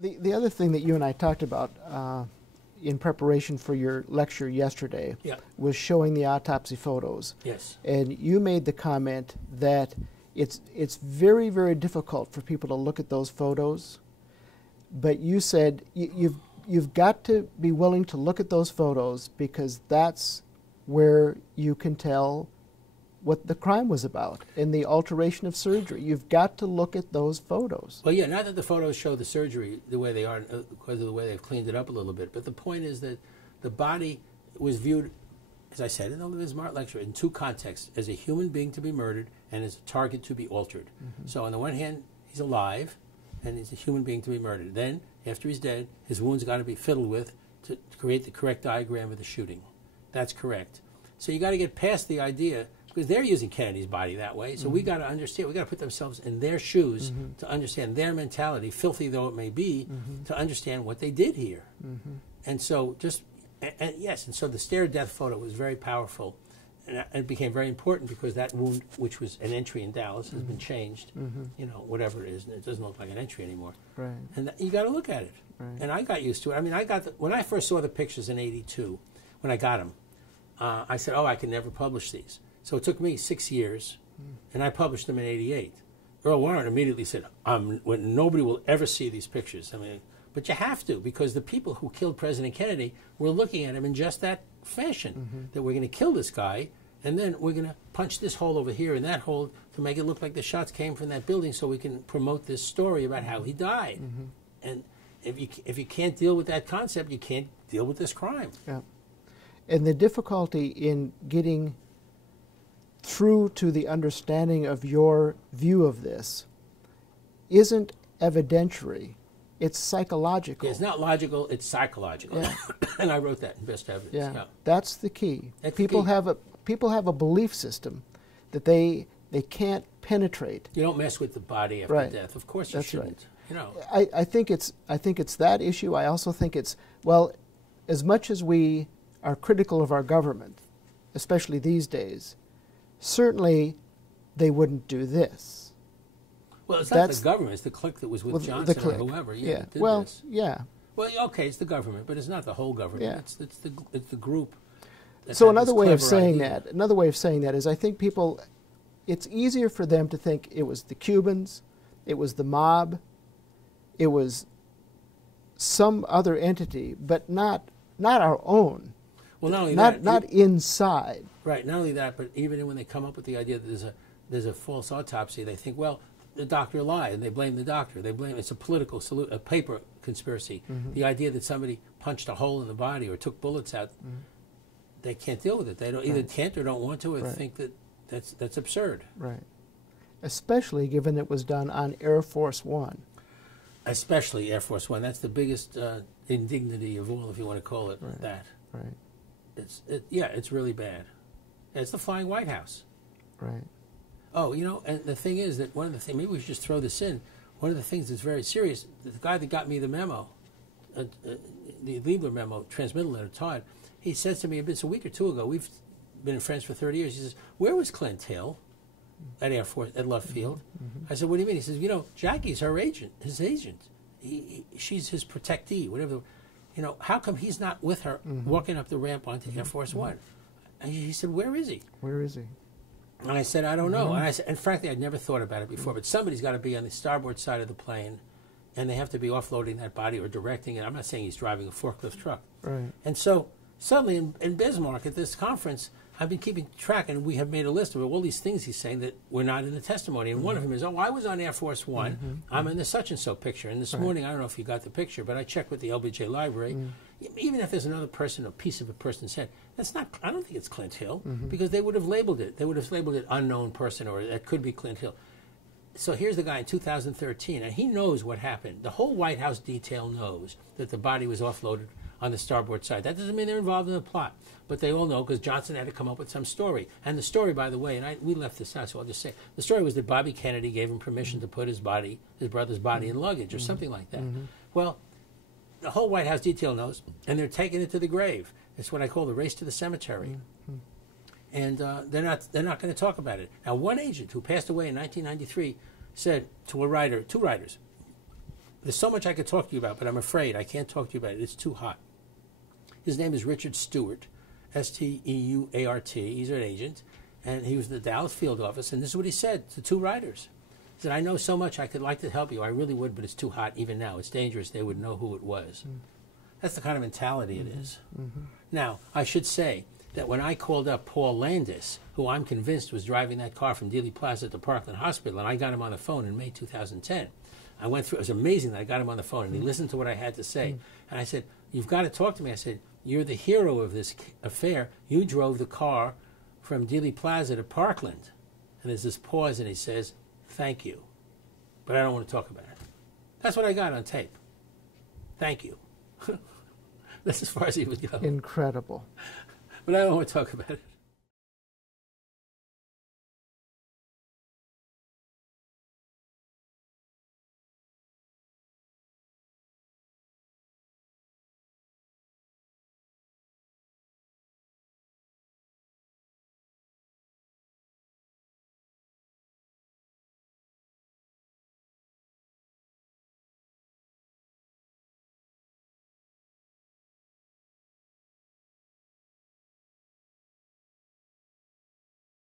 The other thing that you and I talked about in preparation for your lecture yesterday was showing the autopsy photos. Yes. And you made the comment that it's very, very difficult for people to look at those photos, but you said you've got to be willing to look at those photos because that's where you can tell what the crime was about and the alteration of surgery. You've got to look at those photos. Well, yeah, not that the photos show the surgery the way they are because of the way they've cleaned it up a little bit, but the point is that the body was viewed, as I said in the Liz Mart lecture, in two contexts, as a human being to be murdered and as a target to be altered. So on the one hand, he's alive and he's a human being to be murdered. Then, after he's dead, his wounds got to be fiddled with to create the correct diagram of the shooting. That's correct. So you got to get past the idea, because they're using Kennedy's body that way, so we got to understand, we got to put themselves in their shoes to understand their mentality, filthy though it may be, to understand what they did here. And so and so the stare death photo was very powerful, and it became very important because that wound, which was an entry in Dallas, has been changed, you know, whatever it is, and it doesn't look like an entry anymore. Right. And you got to look at it. Right. And I got used to it. I mean, when I first saw the pictures in '82, when I got them, I said, oh, I can never publish these. So it took me 6 years, and I published them in '88. Earl Warren immediately said, nobody will ever see these pictures. I mean, but you have to, because the people who killed President Kennedy were looking at him in just that fashion, that we're going to kill this guy, and then we're going to punch this hole over here and that hole to make it look like the shots came from that building so we can promote this story about how he died. And if you can't deal with that concept, you can't deal with this crime. Yeah. And the difficulty in getting through to the understanding of your view of this isn't evidentiary, it's psychological. Yeah, it's not logical, it's psychological. Yeah. And I wrote that in Best Evidence. Yeah. That's the key. That's people the key. People have a belief system that they can't penetrate. You don't mess with the body after death. Of course you shouldn't. Right. You know. I think it's that issue. I also think it's, well, as much as we are critical of our government, especially these days, certainly they wouldn't do this. Well, it's not the government. It's the clique that was with Johnson or whoever. Yeah. Did Well, this. yeah. Well, okay, it's the government, but it's not the whole government. Yeah. It's the group. So another way of saying that is I think people, it's easier for them to think it was the Cubans, it was the mob, it was some other entity, but not our own. Well, not only not inside. Right. Not only that, but even when they come up with the idea that there's a false autopsy, they think, well, the doctor lied, and they blame the doctor. They blame it's a political a paper conspiracy. The idea that somebody punched a hole in the body or took bullets out, they can't deal with it. They don't either can't or don't want to, or think that that's absurd. Right. Especially given it was done on Air Force One. Especially Air Force One. That's the biggest indignity of all, if you want to call it that. Right. It's really bad. It's the Flying White House. Right. Oh, you know, and the thing is that one of the things, maybe we should just throw this in, one of the things that's very serious, the guy that got me the memo, the Liebler memo, transmittal letter, Todd, he says to me, it's a week or two ago, we've been friends for 30 years, he says, where was Clint Hill at Air Force, at Love Field? I said, what do you mean? He says, you know, Jackie's her agent, his agent. She's his protectee, whatever. You know, how come he's not with her walking up the ramp onto Air Force One? And he said, where is he? Where is he? And I said, I don't know. And I said, and frankly, I'd never thought about it before, but somebody's got to be on the starboard side of the plane, and they have to be offloading that body or directing it. I'm not saying he's driving a forklift truck. Right. And so suddenly in Bismarck at this conference, I've been keeping track, and we have made a list of all these things he's saying that were not in the testimony. And one of them is, I was on Air Force One. I'm in the such-and-so picture. And this morning, I don't know if you got the picture, but I checked with the LBJ library. Even if there's another person, a piece of a person said, that's not, I don't think it's Clint Hill, because they would have labeled it. They would have labeled it unknown person, or that could be Clint Hill. So here's the guy in 2013, and he knows what happened. The whole White House detail knows that the body was offloaded on the starboard side. That doesn't mean they're involved in the plot, but they all know because Johnson had to come up with some story. And the story, by the way, and we left this out, so I'll just say, the story was that Bobby Kennedy gave him permission to put his brother's body in luggage or something like that. Well, the whole White House detail knows, and they're taking it to the grave. It's what I call the race to the cemetery. And they're not going to talk about it. Now, one agent who passed away in 1993 said to two writers, there's so much I could talk to you about, but I'm afraid I can't talk to you about it. It's too hot. His name is Richard Stewart, Steuart. He's an agent, and he was in the Dallas field office, and this is what he said to two writers. He said, I know so much, I could like to help you. I really would, but it's too hot even now. It's dangerous. They would know who it was. That's the kind of mentality it is. Now, I should say that when I called up Paul Landis, who I'm convinced was driving that car from Dealey Plaza to Parkland Hospital, and I got him on the phone in May 2010. I went through, it was amazing that I got him on the phone, and he listened to what I had to say. And I said, you've got to talk to me. I said, you're the hero of this affair. You drove the car from Dealey Plaza to Parkland. And there's this pause, and he says, thank you. But I don't want to talk about it. That's what I got on tape. Thank you. That's as far as he would go. Incredible. But I don't want to talk about it.